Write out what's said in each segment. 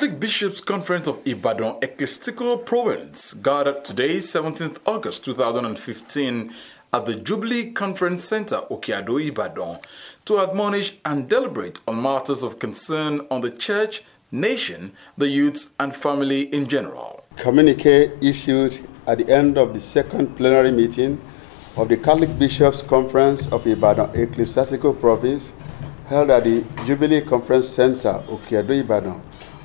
Catholic Bishops Conference of Ibadan Ecclesiastical Province gathered today, 17th August 2015, at the Jubilee Conference Center, Okeado, Ibadan, to admonish and deliberate on matters of concern on the Church, nation, the youths, and family in general. Communique issued at the end of the second plenary meeting of the Catholic Bishops Conference of Ibadan Ecclesiastical Province held at the Jubilee Conference Center, Okeado, Ibadan,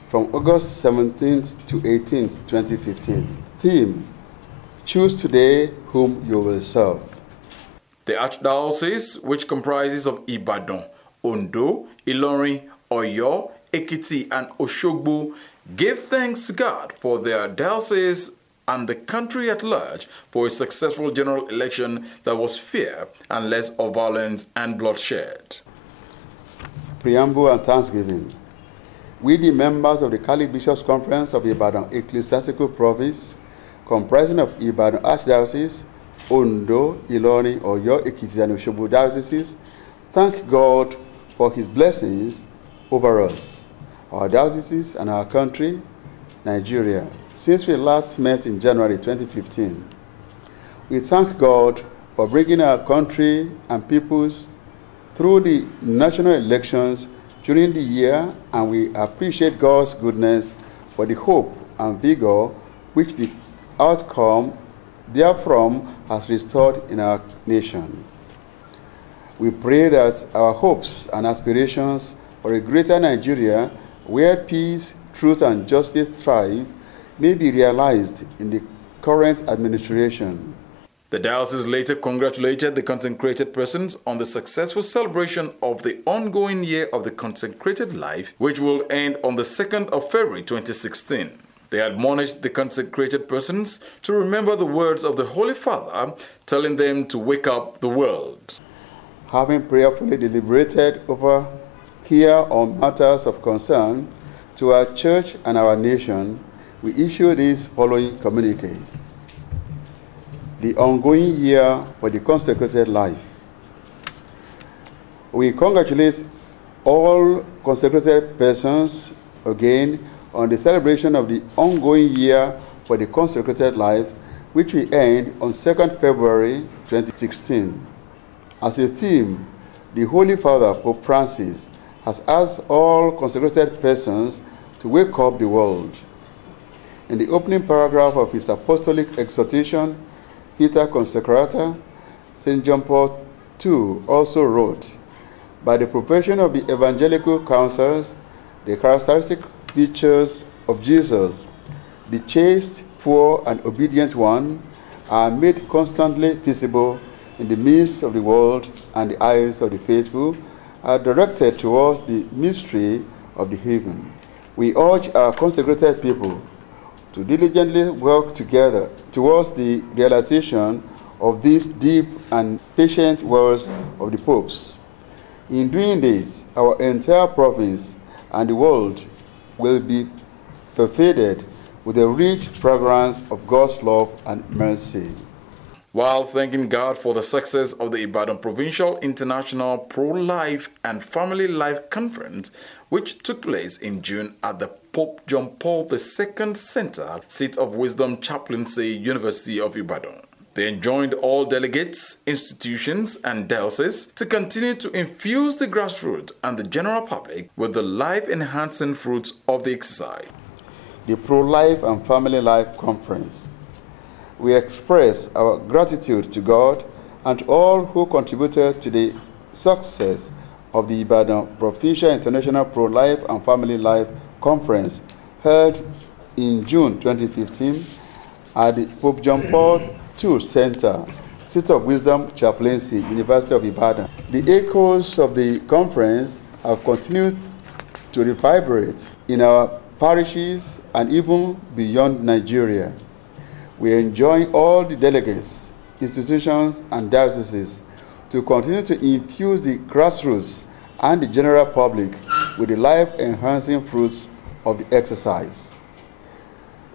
from August 17th to 18th, 2015. Theme: Choose today whom you will serve. The Archdiocese, which comprises of Ibadan, Ondo, Ilorin, Oyo, Ekiti, and Oshogbo, gave thanks to God for their diocese and the country at large for a successful general election that was fair and less of violence and bloodshed. Preamble and Thanksgiving. We, the members of the Catholic Bishops Conference of Ibadan Ecclesiastical Province, comprising of Ibadan Archdiocese, Ondo, Ilorin, Oyo, Ekiti, and Oshogbo dioceses, thank God for His blessings over us, our dioceses, and our country, Nigeria, since we last met in January 2015. We thank God for bringing our country and peoples through the national elections during the year, and we appreciate God's goodness for the hope and vigor which the outcome therefrom has restored in our nation. We pray that our hopes and aspirations for a greater Nigeria, where peace, truth, and justice thrive, may be realized in the current administration. The diocese later congratulated the consecrated persons on the successful celebration of the ongoing year of the Consecrated Life, which will end on the 2nd of February 2016. They admonished the consecrated persons to remember the words of the Holy Father, telling them to wake up the world. Having prayerfully deliberated over here on matters of concern to our church and our nation, we issue this following communique. The ongoing year for the Consecrated Life. We congratulate all consecrated persons again on the celebration of the ongoing year for the Consecrated Life, which we end on 2nd February 2016. As a theme, the Holy Father, Pope Francis, has asked all consecrated persons to wake up the world. In the opening paragraph of his apostolic exhortation, Vita Consecrata, St. John Paul II also wrote, by the profession of the evangelical counsels, the characteristic features of Jesus, the chaste, poor, and obedient one, are made constantly visible in the midst of the world, and the eyes of the faithful are directed towards the mystery of the heaven. We urge our consecrated people to diligently work together towards the realization of these deep and patient words of the popes. In doing this, our entire province and the world will be pervaded with a rich fragrance of God's love and mercy. While thanking God for the success of the Ibadan Provincial International Pro-Life and Family Life Conference, which took place in June at the Pope John Paul II Center, Seat of Wisdom Chaplaincy, University of Ibadan. They enjoined all delegates, institutions, and dioceses to continue to infuse the grassroots and the general public with the life-enhancing fruits of the exercise. The Pro-Life and Family Life Conference. We express our gratitude to God and to all who contributed to the success of the Ibadan Provincial International Pro-Life and Family Life Conference held in June 2015 at the Pope John Paul II Center, Seat of Wisdom Chaplaincy, University of Ibadan. The echoes of the conference have continued to reverberate in our parishes and even beyond Nigeria. We enjoin all the delegates, institutions, and dioceses to continue to infuse the grassroots and the general public with the life-enhancing fruits of the exercise.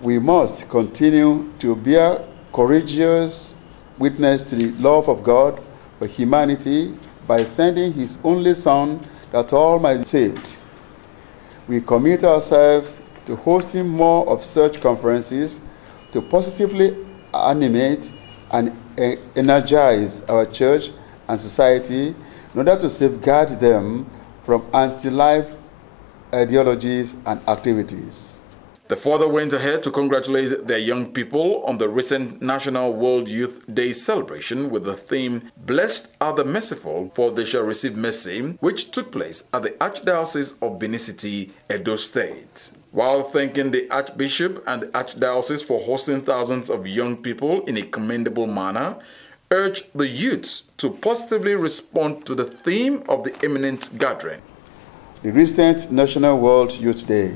We must continue to bear courageous witness to the love of God for humanity by sending His only Son that all might be saved. We commit ourselves to hosting more of such conferences to positively animate and energize our church and society in order to safeguard them from anti-life ideologies and activities. The father went ahead to congratulate their young people on the recent National World Youth Day celebration with the theme, "Blessed are the merciful, for they shall receive mercy," which took place at the Archdiocese of Benin City, Edo State. While thanking the Archbishop and the Archdiocese for hosting thousands of young people in a commendable manner, urged the youths to positively respond to the theme of the imminent gathering. The recent National World Youth Day.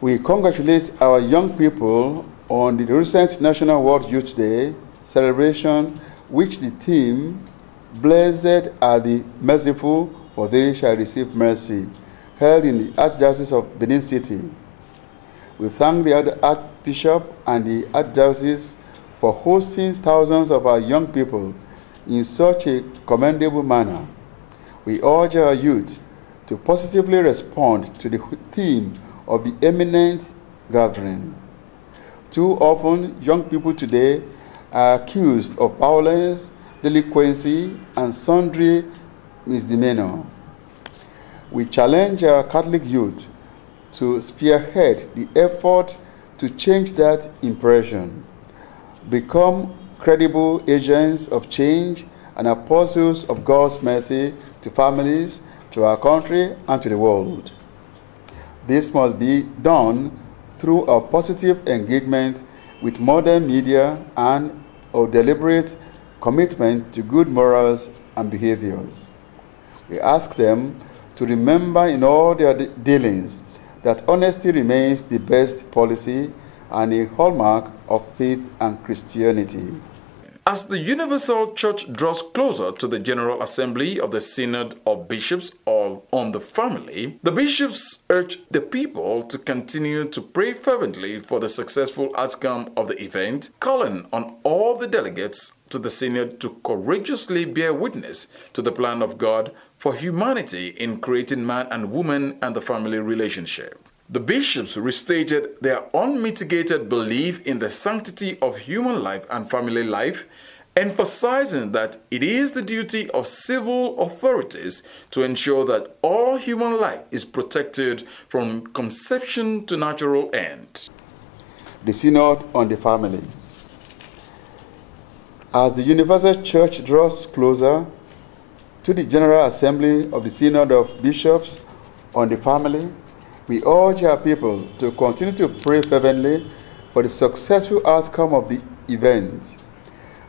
We congratulate our young people on the recent National World Youth Day celebration, which the theme, "Blessed are the merciful, for they shall receive mercy," held in the Archdiocese of Benin City. We thank the Archbishop and the Archdiocese for hosting thousands of our young people in such a commendable manner. We urge our youth to positively respond to the theme of the eminent gathering. Too often, young people today are accused of violence, delinquency, and sundry misdemeanor. We challenge our Catholic youth to spearhead the effort to change that impression, become credible agents of change and apostles of God's mercy to families, to our country, and to the world. This must be done through a positive engagement with modern media and a deliberate commitment to good morals and behaviors. We ask them to remember in all their dealings that honesty remains the best policy and a hallmark of faith and Christianity. As the Universal Church draws closer to the General Assembly of the Synod of Bishops on the Family, the bishops urge the people to continue to pray fervently for the successful outcome of the event, calling on all the delegates to the Synod to courageously bear witness to the plan of God for humanity in creating man and woman and the family relationship. The bishops restated their unmitigated belief in the sanctity of human life and family life, emphasizing that it is the duty of civil authorities to ensure that all human life is protected from conception to natural end. The Synod on the Family. As the Universal Church draws closer to the General Assembly of the Synod of Bishops on the Family, we urge our people to continue to pray fervently for the successful outcome of the event.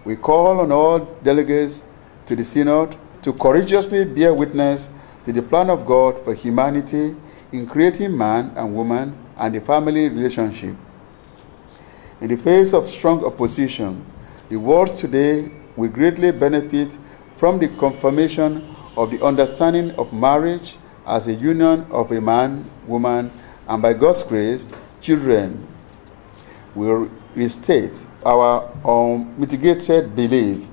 We call on all delegates to the Synod to courageously bear witness to the plan of God for humanity in creating man and woman and the family relationship. In the face of strong opposition, the world today will greatly benefit from the confirmation of the understanding of marriage as a union of a man, woman, and by God's grace, children. We will restate our unmitigated belief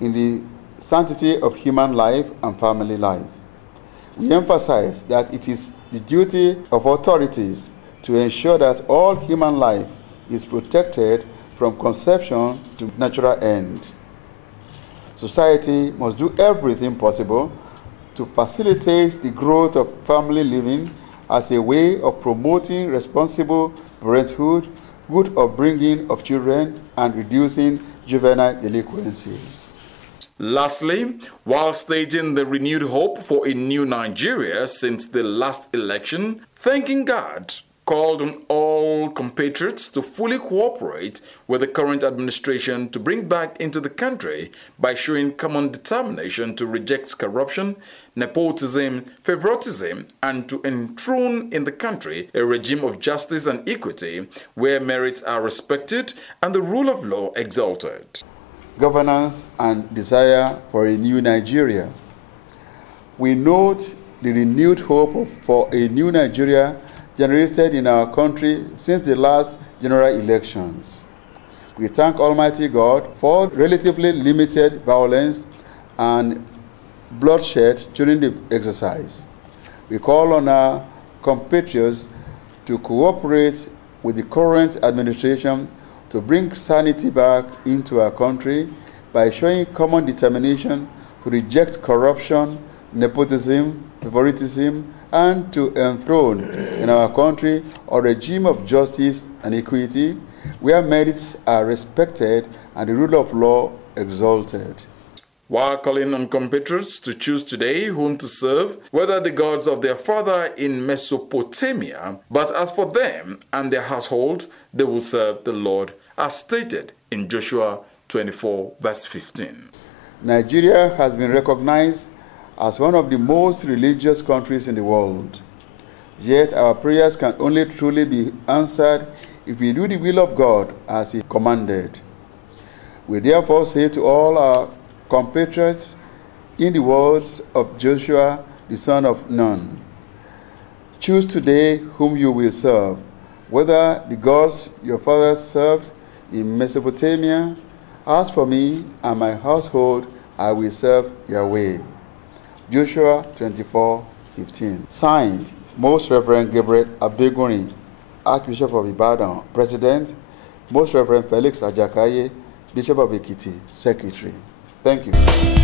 in the sanctity of human life and family life. We emphasize that it is the duty of authorities to ensure that all human life is protected from conception to natural end. Society must do everything possible to facilitate the growth of family living as a way of promoting responsible parenthood, good upbringing of children, and reducing juvenile delinquency. Lastly, while stating the renewed hope for a new Nigeria since the last election, thanking God, called on all compatriots to fully cooperate with the current administration to bring back into the country by showing common determination to reject corruption, nepotism, favoritism, and to enthrone in the country a regime of justice and equity where merits are respected and the rule of law exalted. Governance and desire for a new Nigeria. We note the renewed hope for a new Nigeria generated in our country since the last general elections. We thank Almighty God for relatively limited violence and bloodshed during the exercise. We call on our compatriots to cooperate with the current administration to bring sanity back into our country by showing common determination to reject corruption, nepotism, favoritism, and to enthrone in our country a regime of justice and equity where merits are respected and the rule of law exalted. While calling on compatriots to choose today whom to serve, whether the gods of their father in Mesopotamia, but as for them and their household, they will serve the Lord, as stated in Joshua 24, verse 15. Nigeria has been recognized as one of the most religious countries in the world. Yet our prayers can only truly be answered if we do the will of God as He commanded. We therefore say to all our compatriots, in the words of Joshua, the son of Nun, choose today whom you will serve, whether the gods your fathers served in Mesopotamia. As for me and my household, I will serve Yahweh. Joshua 24:15. Signed, Most Reverend Gabriel Abeguni, Archbishop of Ibadan, President, Most Reverend Felix Ajakaye, Bishop of Ekiti, Secretary. Thank you.